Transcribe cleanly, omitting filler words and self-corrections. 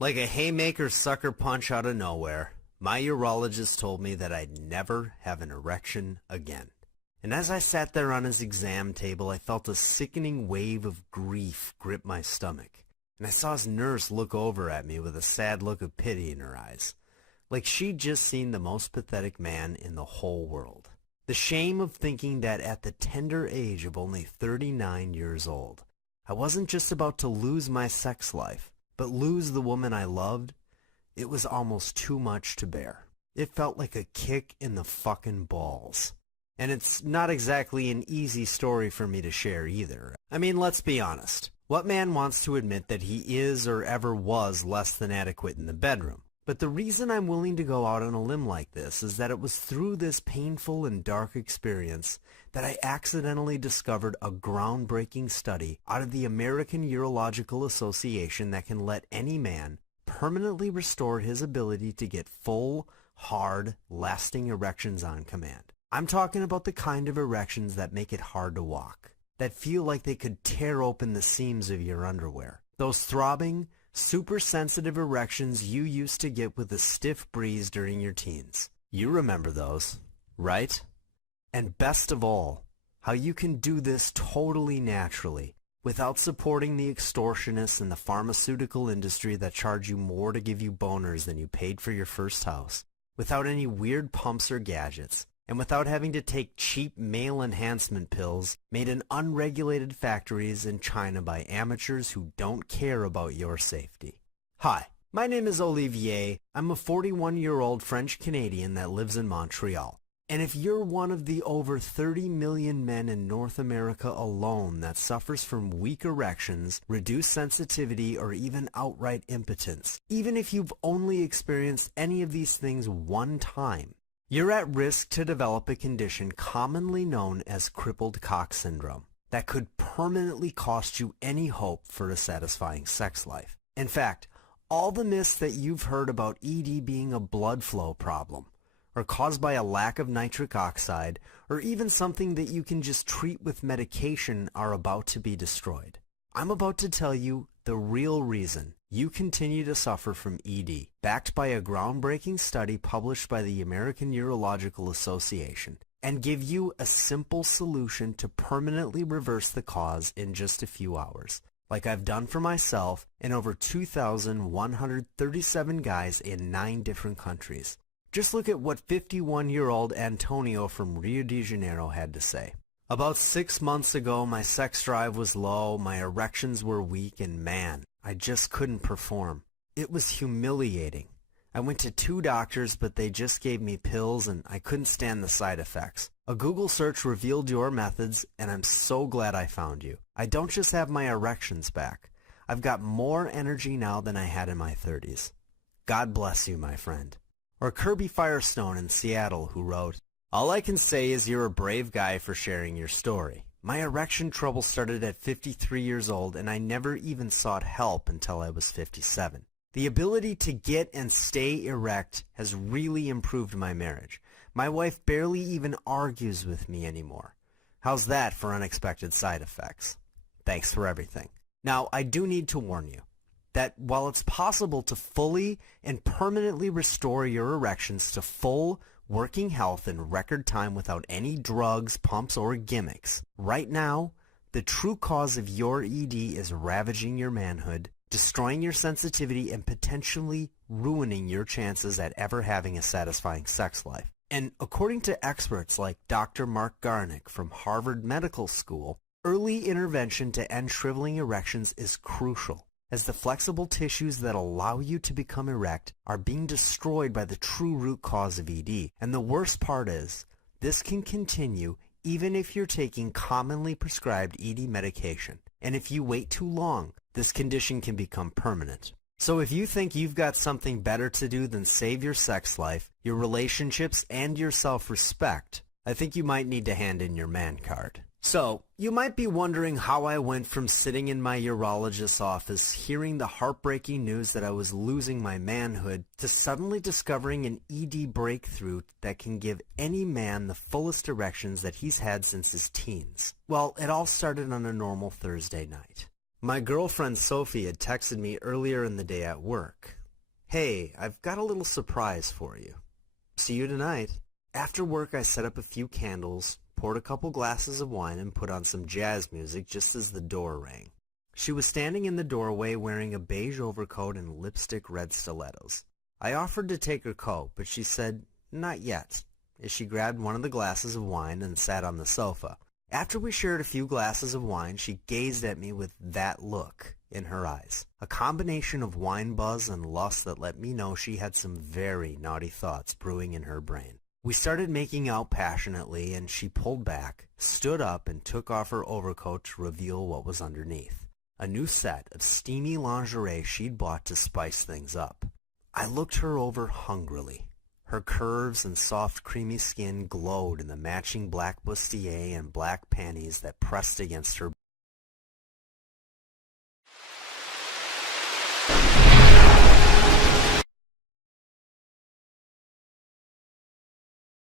Like a haymaker sucker punch out of nowhere, my urologist told me that I'd never have an erection again. And as I sat there on his exam table, I felt a sickening wave of grief grip my stomach. And I saw his nurse look over at me with a sad look of pity in her eyes, like she'd just seen the most pathetic man in the whole world. The shame of thinking that at the tender age of only 39 years old, I wasn't just about to lose my sex life, but lose the woman I loved, it was almost too much to bear. It felt like a kick in the fucking balls. And it's not exactly an easy story for me to share either. I mean, let's be honest. What man wants to admit that he is or ever was less than adequate in the bedroom? But the reason I'm willing to go out on a limb like this is that it was through this painful and dark experience that I accidentally discovered a groundbreaking study out of the American Urological Association that can let any man permanently restore his ability to get full, hard, lasting erections on command. I'm talking about the kind of erections that make it hard to walk, that feel like they could tear open the seams of your underwear. Those throbbing, super sensitive erections you used to get with a stiff breeze during your teens. You remember those, right? And best of all, how you can do this totally naturally, without supporting the extortionists in the pharmaceutical industry that charge you more to give you boners than you paid for your first house, without any weird pumps or gadgets, and without having to take cheap male enhancement pills made in unregulated factories in China by amateurs who don't care about your safety. Hi, my name is Olivier. I'm a 41-year-old French-Canadian that lives in Montreal. And if you're one of the over 30 million men in North America alone that suffers from weak erections, reduced sensitivity, or even outright impotence, even if you've only experienced any of these things one time, you're at risk to develop a condition commonly known as crippled cock syndrome that could permanently cost you any hope for a satisfying sex life. In fact, all the myths that you've heard about ED being a blood flow problem, or caused by a lack of nitric oxide, or even something that you can just treat with medication are about to be destroyed. I'm about to tell you the real reason you continue to suffer from ED, backed by a groundbreaking study published by the American Urological Association, and give you a simple solution to permanently reverse the cause in just a few hours, like I've done for myself and over 2,137 guys in 9 different countries. Just look at what 51-year-old Antonio from Rio de Janeiro had to say. About 6 months ago, my sex drive was low, my erections were weak, and man, I just couldn't perform. It was humiliating. I went to 2 doctors, but they just gave me pills, and I couldn't stand the side effects. A Google search revealed your methods, and I'm so glad I found you. I don't just have my erections back. I've got more energy now than I had in my 30s. God bless you, my friend. Or Kirby Firestone in Seattle, who wrote, "All I can say is you're a brave guy for sharing your story. My erection trouble started at 53 years old, and I never even sought help until I was 57. The ability to get and stay erect has really improved my marriage. My wife barely even argues with me anymore. How's that for unexpected side effects? Thanks for everything." Now, I do need to warn you that while it's possible to fully and permanently restore your erections to full working health in record time without any drugs, pumps, or gimmicks, right now, the true cause of your ED is ravaging your manhood, destroying your sensitivity, and potentially ruining your chances at ever having a satisfying sex life. And according to experts like Dr. Mark Garnick from Harvard Medical School, early intervention to end shriveling erections is crucial, as the flexible tissues that allow you to become erect are being destroyed by the true root cause of ED. And the worst part is, this can continue even if you're taking commonly prescribed ED medication. And if you wait too long, this condition can become permanent. So if you think you've got something better to do than save your sex life, your relationships, and your self-respect, I think you might need to hand in your man card. So, you might be wondering how I went from sitting in my urologist's office hearing the heartbreaking news that I was losing my manhood to suddenly discovering an ED breakthrough that can give any man the fullest erections that he's had since his teens. Well, it all started on a normal Thursday night. My girlfriend Sophie had texted me earlier in the day at work. "Hey, I've got a little surprise for you. See you tonight." After work, I set up a few candles, poured a couple glasses of wine, and put on some jazz music just as the door rang. She was standing in the doorway wearing a beige overcoat and lipstick red stilettos. I offered to take her coat, but she said, "Not yet," as she grabbed one of the glasses of wine and sat on the sofa. After we shared a few glasses of wine, she gazed at me with that look in her eyes, a combination of wine buzz and lust that let me know she had some very naughty thoughts brewing in her brain. We started making out passionately, and she pulled back, stood up, and took off her overcoat to reveal what was underneath. A new set of steamy lingerie she'd bought to spice things up. I looked her over hungrily. Her curves and soft creamy skin glowed in the matching black bustier and black panties that pressed against her